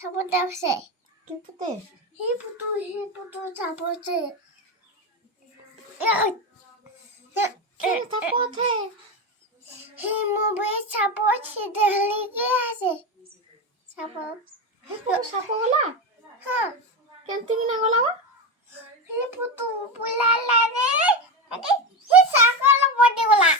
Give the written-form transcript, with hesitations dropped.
সাপতে আছে কিপুতে সেই পুতু সাপতে কে সাপতে সেই মোবাইল সাপত সিধলি কি আছে সাপ হে কোন সাপ গলা হ্যাঁ কেনতে কিনা গলা বা সেই পুতু পুলা লাগে আরে সেই সাকল বডি গলা